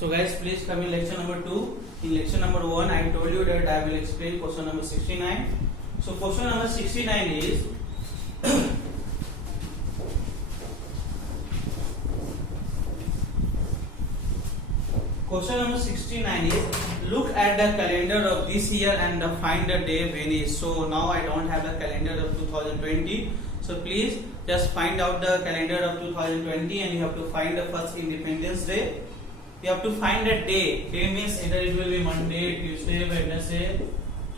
So guys, please come in lecture number 2. In lecture number 1, I told you that I will explain question number 69. So question number 69 is question number 69 is look at the calendar of this year and find the day when is. So now I don't have the calendar of 2020. So please just find out the calendar of 2020 and you have to find the first Independence Day. You have to find a day. Day means either it will be Monday, Tuesday, Wednesday,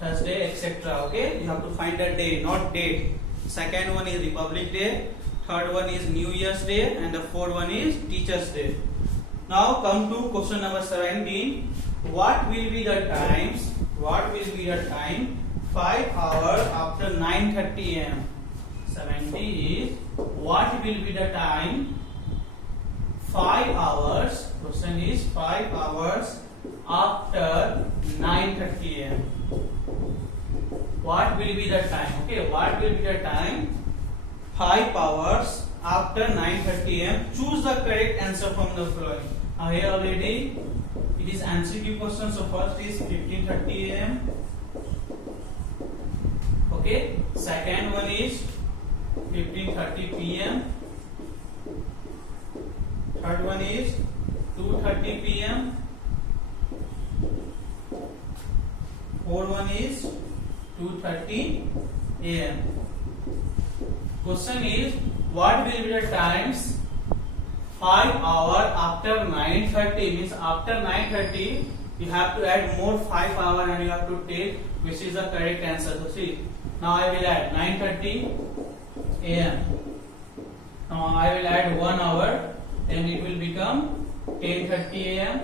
Thursday, etc. Okay, you have to find a day, not date. Second one is Republic Day. Third one is New Year's Day, and the fourth one is Teachers Day. Now come to question number 17. What will be the times? What will be the time? 5 hours after 9:30 a.m. 70 is what will be the time? 5 hours. Question is 5 hours after 9:30 a.m. What will be the time? Okay, what will be the time? 5 hours after 9:30 a.m. Choose the correct answer from the following. Here already it is MCQ question. So first is 15:30 a.m. Okay. Second one is 15:30 p.m. Third one is 2:30 p.m. Fourth one is 2:30 a.m. Question is what will be the times? 5 hours after 9:30 means after 9:30 you have to add more 5 hours and you have to take which is the correct answer. So see, now I will add 9:30 a.m. Now I will add 1 hour, then it will become 10:30 a.m.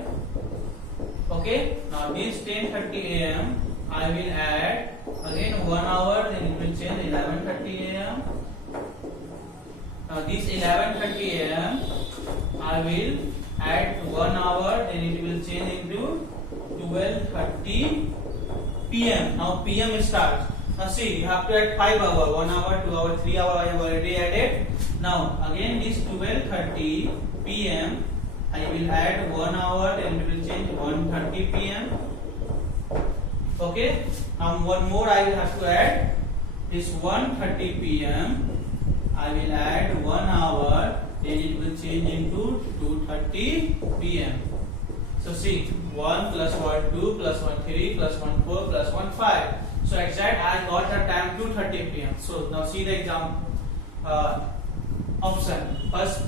Okay, now this 10:30 a.m. I will add again 1 hour, then it will change 11:30 a.m. Now this 11:30 a.m. I will add 1 hour, then it will change into 12:30 p.m. Now p.m. starts. Now see, you have to add 5 hours, 1 hour, 2 hour, 3 hour. I have already added. Now again this 12:30 p.m. I will add 1 hour, then it will change 1:30 p.m. Okay. Now one more I will have to add. This 1:30 p.m. I will add 1 hour, then it will change into 2:30 p.m. So see, 1 plus 1 2 plus 1 3 plus 1 4 plus 1 5. So exact I got the time 2:30 p.m. So now see the example option. First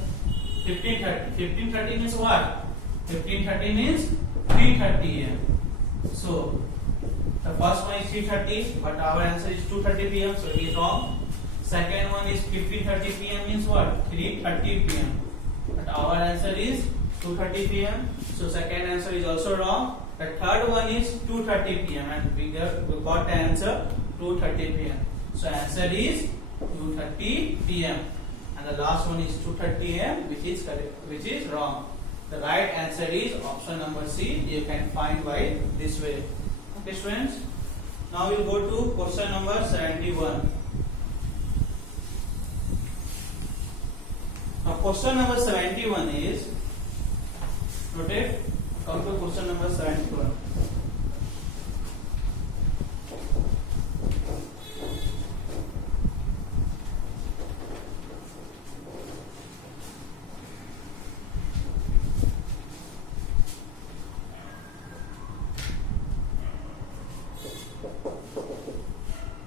15:30. 15:30 means what? 15:30 means 3:30 a.m. So the first one is 3:30, but our answer is 2:30 p.m. So it is wrong. Second one is 15:30 p.m. means what? 3:30 p.m. But our answer is 2:30 p.m. So second answer is also wrong. The third one is 2:30 p.m. and we got the answer 2:30 p.m. So answer is 2:30 p.m. And the last one is 2:30 a.m. which is correct, which is wrong. The right answer is option number C. You can find by this way. Okay, students. Now we'll go to question number 71. Now question number 71 is, noted, come to question number 71.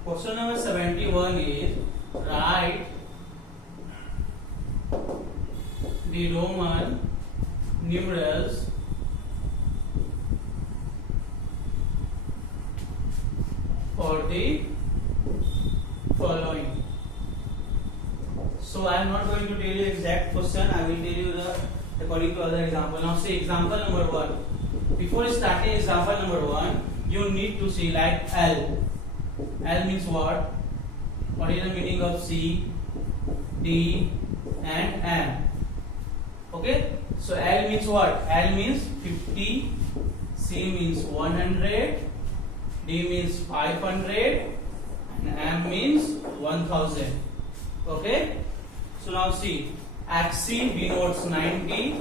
Question number 71 is write the Roman numerals for the following. So I am not going to tell you exact question. I will tell you the according to other example. Now see example number 1. Before starting example number 1, you need to see like L. L means what? What is the meaning of C, D, and M? Okay, so L means what? L means 50, C means 100, D means 500, and M means 1000. Okay, so now see, XC denotes 90,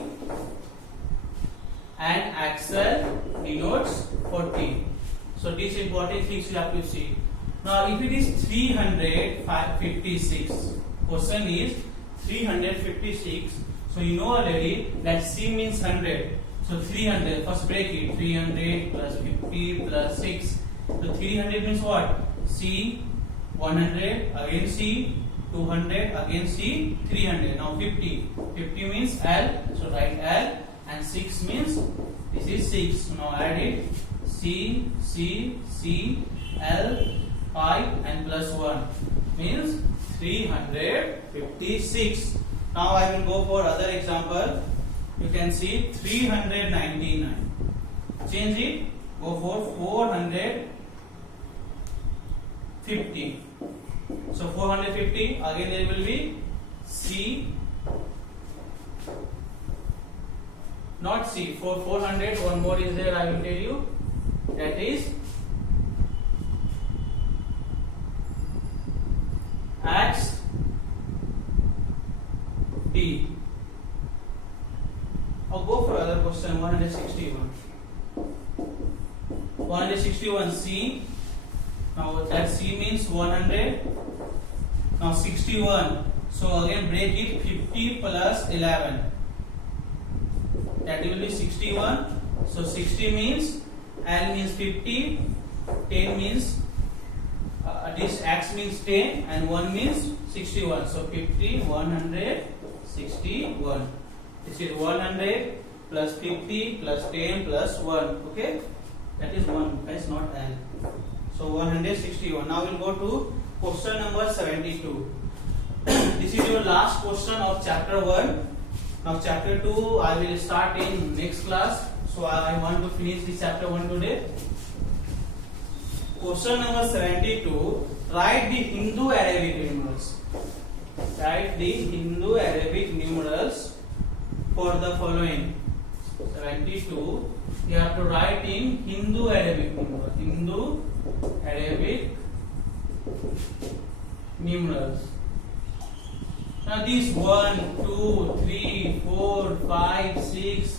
and axle denotes 40. So these important things you have to see. Now if it is 356, question is 356. So you know already that C means 100. So 300, first break it, 300 plus 50 plus 6. So 300 means what? C 100, again C 200, again C 300. Now 50. 50 means L, so write L, and 6 means this is 6. So now add it, C, C, C, L, 5 and plus 1 means 356. Now I will go for other example. You can see 399. Change it, go for 450. So 450, again there will be C, not C, for 400, one more is there, I will tell you, that is X D. I'll go for other question, 161. 161 C. Now that C means 100. Now 61. So again break it, 50 plus 11. That will be 61. So 60 means L means 50, 10 means this X means 10 and 1 means 61. So 50, 161. This is 100 plus 50 plus 10 plus 1. Okay, that is 1, guys, not L. So 161. Now we'll go to question number 72. This is your last question of chapter 1. Now chapter 2 I will start in next class. So I want to finish this chapter 1 today. Question number 72. Write the Hindu-Arabic numerals. Write the Hindu-Arabic numerals for the following. 72. You have to write in Hindu-Arabic numerals. Hindu-Arabic numerals. Now these 1, 2, 3, 4, 5, 6,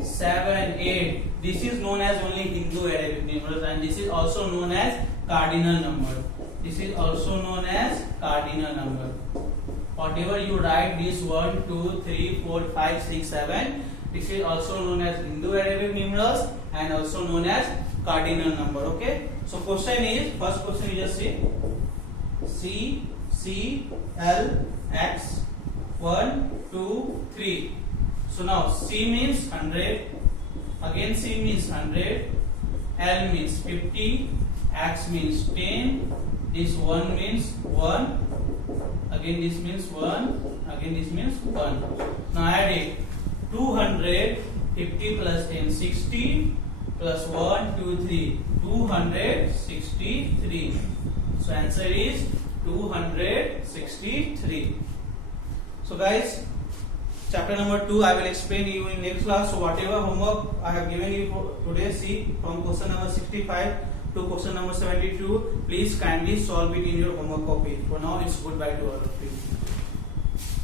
7, 8. This is known as only Hindu-Arabic numerals, and this is also known as cardinal number. This is also known as cardinal number. Whatever you write, this 1, 2, 3, 4, 5, 6, 7. This is also known as Hindu-Arabic numerals and also known as cardinal number. Okay. So question is, first question you just see C, C, L, X, 1, 2, 3. So now C means 100, again C means 100, L means 50, X means 10, this 1 means 1, again this means 1, again this means 1. Now add it, 200, 50 plus 10, 60 plus 1, 2, 3, 263. So answer is 263. So guys, chapter number 2 I will explain you in next class. So whatever homework I have given you for today, see from question number 65 to question number 72, please kindly solve it in your homework copy. For now, it's goodbye to all of you.